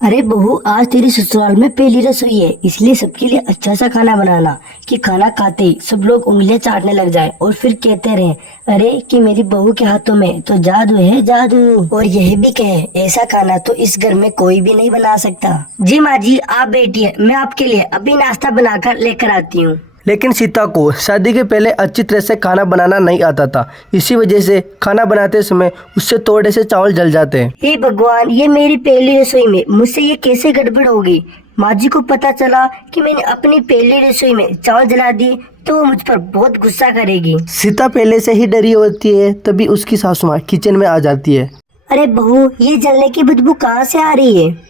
अरे बहू, आज तेरी ससुराल में पहली रसोई है, इसलिए सबके लिए अच्छा सा खाना बनाना कि खाना खाते ही सब लोग उंगलियां चाटने लग जाए और फिर कहते रहे, अरे कि मेरी बहू के हाथों में तो जादू है जादू। और यह भी कहे, ऐसा खाना तो इस घर में कोई भी नहीं बना सकता। जी माँ जी, आप बैठिए, मैं आपके लिए अभी नाश्ता बनाकर लेकर आती हूँ। लेकिन सीता को शादी के पहले अच्छी तरह से खाना बनाना नहीं आता था। इसी वजह से खाना बनाते समय उससे थोड़े से चावल जल जाते हैं। हे भगवान, ये मेरी पहली रसोई में मुझसे ये कैसे गड़बड़ हो गई। माँ जी को पता चला कि मैंने अपनी पहली रसोई में चावल जला दिए तो वो मुझ पर बहुत गुस्सा करेगी। सीता पहले से ही डरी होती है, तभी उसकी सासू माँ किचन में आ जाती है। अरे बहू, ये जलने की बदबू कहाँ से आ रही है।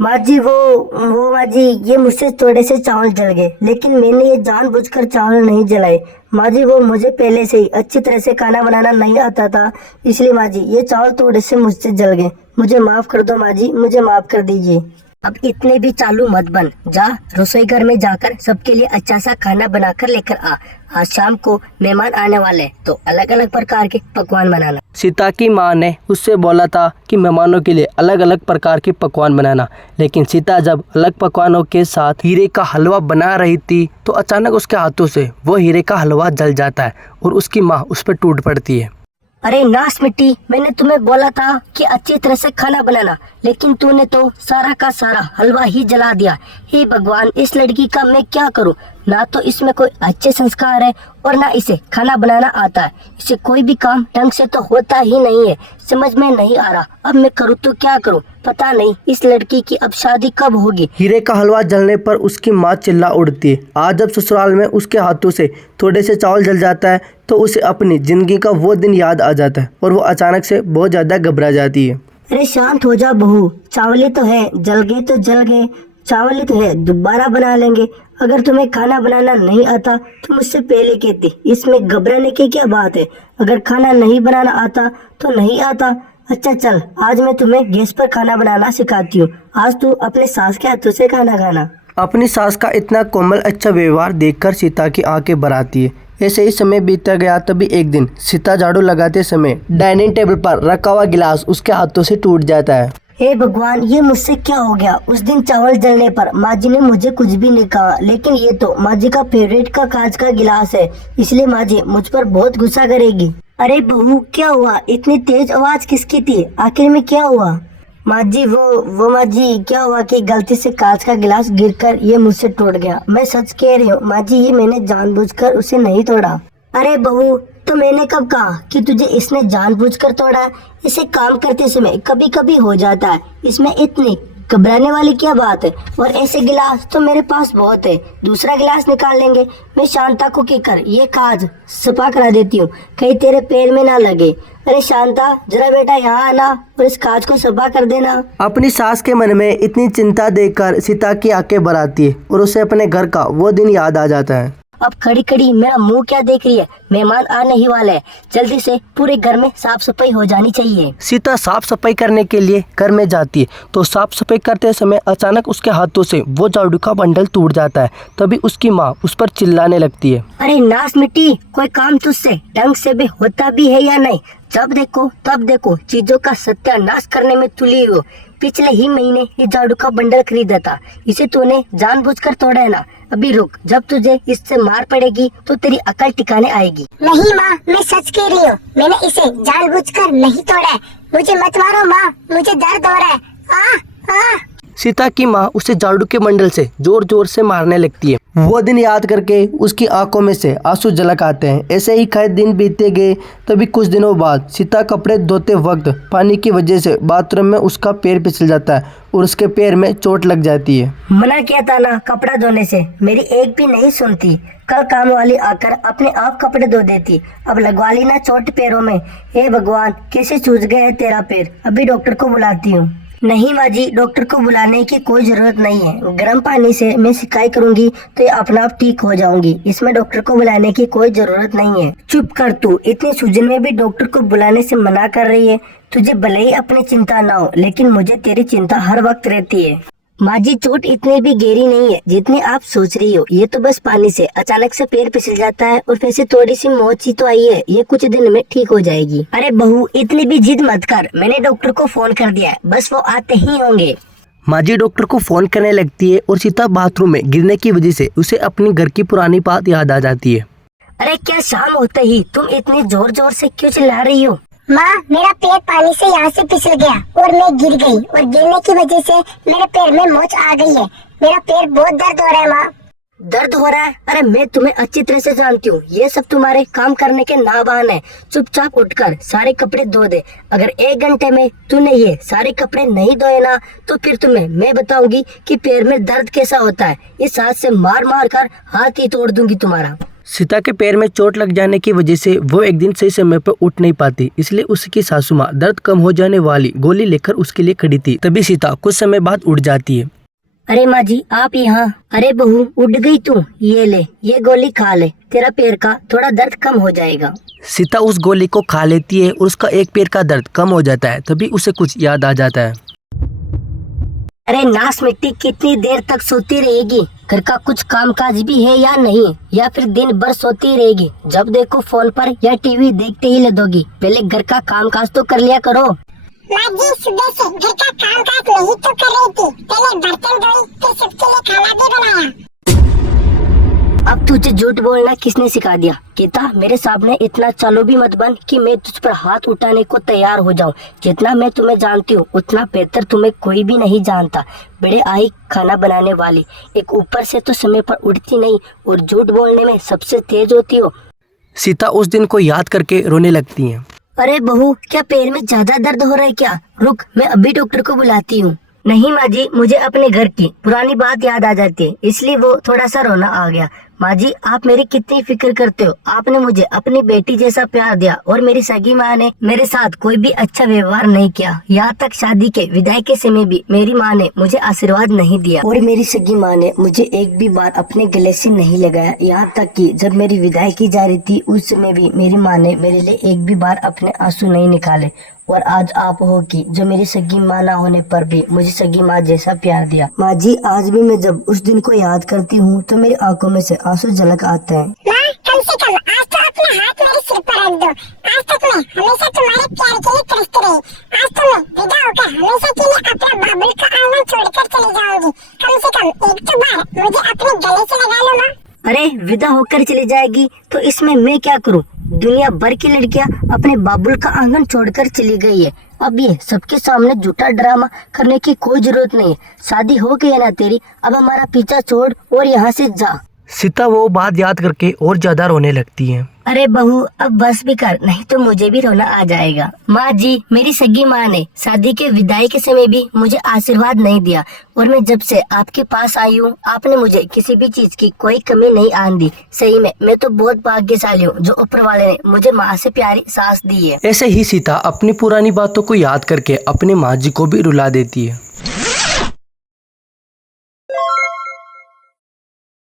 माँ जी वो माँ जी, ये मुझसे थोड़े से चावल जल गए, लेकिन मैंने ये जानबूझकर चावल नहीं जलाए। माँ जी, वो मुझे पहले से ही अच्छी तरह से खाना बनाना नहीं आता था, इसलिए माँ जी ये चावल थोड़े से मुझसे जल गए। मुझे माफ कर दो माँ जी, मुझे माफ कर दीजिए। अब इतने भी चालू मत बन, जा रसोई घर में जाकर सबके लिए अच्छा सा खाना बनाकर लेकर आ। आज शाम को मेहमान आने वाले, तो अलग अलग प्रकार के पकवान बनाना। सीता की माँ ने उससे बोला था कि मेहमानों के लिए अलग अलग प्रकार के पकवान बनाना, लेकिन सीता जब अलग पकवानों के साथ हीरे का हलवा बना रही थी तो अचानक उसके हाथों से वो हीरे का हलवा जल जाता है और उसकी माँ उस पर टूट पड़ती है। अरे नाश मिट्टी, मैंने तुम्हें बोला था कि अच्छी तरह से खाना बनाना, लेकिन तूने तो सारा का सारा हलवा ही जला दिया। हे भगवान, इस लड़की का मैं क्या करूं। ना तो इसमें कोई अच्छे संस्कार है और ना इसे खाना बनाना आता है। इसे कोई भी काम ढंग से तो होता ही नहीं है। समझ में नहीं आ रहा, अब मैं करूँ तो क्या करूँ। पता नहीं इस लड़की की अब शादी कब होगी। हीरे का हलवा जलने पर उसकी माँ चिल्ला उठती है। आज जब ससुराल में उसके हाथों से थोड़े से चावल जल जाता है तो उसे अपनी जिंदगी का वो दिन याद आ जाता है और वो अचानक से बहुत ज्यादा घबरा जाती है। अरे शांत हो जा बहू, चावल तो है, जल गए तो जल गए, चावल तो है, दोबारा बना लेंगे। अगर तुम्हें खाना बनाना नहीं आता तो मुझसे पहले कहती, इसमें घबराने की क्या बात है। अगर खाना नहीं बनाना आता तो नहीं आता। अच्छा चल, आज मैं तुम्हें गैस पर खाना बनाना सिखाती हूँ। आज तू अपने सास के हाथों से खाना खाना। अपनी सास का इतना कोमल अच्छा व्यवहार देखकर सीता की आंखें भर आती है। ऐसे ही समय बीतता गया। तभी एक दिन सीता झाड़ू लगाते समय डाइनिंग टेबल पर रखा हुआ गिलास उसके हाथों से टूट जाता है। हे भगवान, ये मुझसे क्या हो गया। उस दिन चावल जलने पर माँ जी ने मुझे कुछ भी नहीं कहा, लेकिन ये तो माँ जी का फेवरेट का कांच का गिलास है, इसलिए माँ जी मुझ पर बहुत गुस्सा करेगी। अरे बहू, क्या हुआ, इतनी तेज आवाज किसकी थी, आखिर में क्या हुआ। माँ जी वो माँ जी, क्या हुआ कि गलती से कांच का गिलास गिरकर ये मुझसे टूट गया। मैं सच कह रही हूँ माँ जी, ये मैंने जानबूझकर उसे नहीं तोड़ा। अरे बहू, तो मैंने कब कहा कि तुझे इसने जानबूझकर तोड़ा। इसे काम करते समय कभी कभी हो जाता है, इसमें इतनी घबराने वाली क्या बात है। और ऐसे गिलास तो मेरे पास बहुत है, दूसरा गिलास निकाल लेंगे। मैं शांता को कहकर ये कांच सफा करा देती हूँ, कहीं तेरे पैर में ना लगे। अरे शांता, जरा बेटा यहाँ आना और इस कांच को सफा कर देना। अपनी सास के मन में इतनी चिंता देखकर सीता की आंखें भर आती है और उसे अपने घर का वो दिन याद आ जाता है। अब खड़ी खड़ी मेरा मुंह क्या देख रही है, मेहमान आने ही वाले हैं, जल्दी से पूरे घर में साफ सफाई हो जानी चाहिए। सीता साफ सफाई करने के लिए घर में जाती है तो साफ सफाई करते समय अचानक उसके हाथों से वो झाड़ू का बंडल टूट जाता है। तभी उसकी माँ उस पर चिल्लाने लगती है, अरे नाश मिट्टी, कोई काम तुझसे ढंग से भी होता भी है या नहीं। जब देखो तब देखो चीजों का सत्यानाश करने में तुली हो। पिछले ही महीने ये झाड़ू का बंडल खरीदा था, इसे तूने जानबूझकर तोड़ा है ना। अभी रुक, जब तुझे इससे मार पड़ेगी तो तेरी अकल ठिकाने आएगी। नहीं माँ, मैं सच कह रही हूँ, मैंने इसे जानबूझकर नहीं तोड़ा है। मुझे मत मारो माँ, मुझे दर्द हो रहा है। आ सीता की माँ उसे झाड़ू के बंडल से जोर जोर से मारने लगती है। वो दिन याद करके उसकी आंखों में से आंसू झलक आते हैं। ऐसे ही कई दिन बीतते गए। तभी कुछ दिनों बाद सीता कपड़े धोते वक्त पानी की वजह से बाथरूम में उसका पैर फिसल जाता है और उसके पैर में चोट लग जाती है। मना किया था ना कपड़ा धोने से, मेरी एक भी नहीं सुनती। कल काम वाली आकर अपने आप कपड़े धो देती, अब लगवा ली ना चोट पैरों में। हे भगवान, कैसे सूज गए है तेरा पैर। अभी डॉक्टर को बुलाती हूँ। नहीं माँ जी, डॉक्टर को बुलाने की कोई जरूरत नहीं है। गर्म पानी से मैं सिकाई करूंगी तो ये अपना आप ठीक हो जाऊंगी। इसमें डॉक्टर को बुलाने की कोई जरूरत नहीं है। चुप कर तू, इतनी सूजन में भी डॉक्टर को बुलाने से मना कर रही है। तुझे भले ही अपनी चिंता ना हो, लेकिन मुझे तेरी चिंता हर वक्त रहती है। माँ जी, चोट इतनी भी गहरी नहीं है जितनी आप सोच रही हो। ये तो बस पानी से अचानक से पैर फिसल जाता है और वैसे थोड़ी सी मोच ही तो आई है, ये कुछ दिन में ठीक हो जाएगी। अरे बहू, इतनी भी जिद मत कर, मैंने डॉक्टर को फोन कर दिया है, बस वो आते ही होंगे। माँ जी डॉक्टर को फोन करने लगती है और सीता बाथरूम में गिरने की वजह से उसे अपने घर की पुरानी बात याद आ जाती है। अरे क्या शाम होते ही तुम इतने जोर जोर से क्यों चिल्ला रही हो? माँ, मेरा पैर पानी से यहाँ से फिसल गया और मैं गिर गई और गिरने की वजह से मेरे पैर में मोच आ गई है। मेरा पैर बहुत दर्द हो रहा है माँ। दर्द हो रहा है? अरे मैं तुम्हें अच्छी तरह से जानती हूँ, ये सब तुम्हारे काम करने के ना बहाने हैं। चुपचाप उठकर सारे कपड़े धो दे। अगर 1 घंटे में तूने ये सारे कपड़े नहीं धोए ना तो फिर तुम्हें मैं बताऊंगी कि पैर में दर्द कैसा होता है। इस हाथ से मार मार कर हाथ ही तोड़ दूंगी तुम्हारा। सीता के पैर में चोट लग जाने की वजह से वो एक दिन सही समय पर उठ नहीं पाती, इसलिए उसकी सासू माँ दर्द कम हो जाने वाली गोली लेकर उसके लिए खड़ी थी। तभी सीता कुछ समय बाद उठ जाती है। अरे माँ जी, आप यहाँ? अरे बहू, उठ गई तू? ये ले, ये गोली खा ले, तेरा पैर का थोड़ा दर्द कम हो जाएगा। सीता उस गोली को खा लेती है और उसका एक पैर का दर्द कम हो जाता है। तभी उसे कुछ याद आ जाता है। अरे नास मिट्टी, कितनी देर तक सोती रहेगी? घर का कुछ कामकाज भी है या नहीं? या फिर दिन भर सोती रहेगी? जब देखो फोन पर या टीवी देखते ही लगोगी। पहले घर का कामकाज तो कर लिया करो। माँ जी, सुबह से घर का काम काज नहीं तो कर रही थी। पहले बर्तन धोई, फिर सबके लिए खाना भी बनाया। अब तुझे झूठ बोलना किसने सिखा दिया? गीता, मेरे सामने इतना चालू भी मत बन कि मैं तुझ पर हाथ उठाने को तैयार हो जाऊं। जितना मैं तुम्हें जानती हूँ उतना बेहतर तुम्हें कोई भी नहीं जानता। बड़े आई खाना बनाने वाली, एक ऊपर से तो समय पर उठती नहीं और झूठ बोलने में सबसे तेज होती हो। सीता उस दिन को याद करके रोने लगती है। अरे बहू, क्या पैर में ज्यादा दर्द हो रहा है क्या? रुक, मैं अभी डॉक्टर को बुलाती हूँ। नहीं माँ जी, मुझे अपने घर की पुरानी बात याद आ जाती है, इसलिए वो थोड़ा सा रोना आ गया। माँ जी, आप मेरी कितनी फिक्र करते हो। आपने मुझे अपनी बेटी जैसा प्यार दिया और मेरी सगी माँ ने मेरे साथ कोई भी अच्छा व्यवहार नहीं किया। यहाँ तक शादी के विदाई के समय भी मेरी माँ ने मुझे आशीर्वाद नहीं दिया और मेरी सगी माँ ने मुझे एक भी बार अपने गले से नहीं लगाया। यहाँ तक कि जब मेरी विदाई की जा रही थी उस समय भी मेरी माँ ने मेरे लिए एक भी बार अपने आंसू नहीं निकाले। और आज आप हो कि जो मेरी सगी माँ ना होने पर भी मुझे सगी माँ जैसा प्यार दिया। माँ जी, आज भी मैं जब उस दिन को याद करती हूँ तो मेरी आंखों में से आंसू झलक आते हैं। माँ, कम से कम आज तो अपना हाथ मेरे सिर पर रख दो। आज तक मैं हमेशा तुम्हारे प्यार के लिए तरसती रही। आज तो मैं विदा होकर हमेशा के लिए अपना बाबुल का आंगन छोड़कर चली जाऊंगी। कम से कम एक तो बार मुझे अपने गले से लगा लो माँ। अरे विदा होकर चली जाएगी तो इसमें मैं क्या करूं? दुनिया भर की लड़कियां अपने बाबुल का आंगन छोड़कर चली गई है। अब ये सबके सामने झूठा ड्रामा करने की कोई जरूरत नहीं है। शादी हो गई है ना तेरी, अब हमारा पीछा छोड़ और यहाँ से जा। सीता वो बात याद करके और ज्यादा रोने लगती है। अरे बहू, अब बस भी कर, नहीं तो मुझे भी रोना आ जाएगा। माँ जी, मेरी सगी माँ ने शादी के विदाई के समय भी मुझे आशीर्वाद नहीं दिया और मैं जब से आपके पास आई हूँ आपने मुझे किसी भी चीज की कोई कमी नहीं आन दी। सही में मैं तो बहुत भाग्यशाली हूँ जो ऊपर वाले ने मुझे माँ से प्यारी सांस दी है। ऐसे ही सीता अपनी पुरानी बातों को याद करके अपनी माँ जी को भी रुला देती है।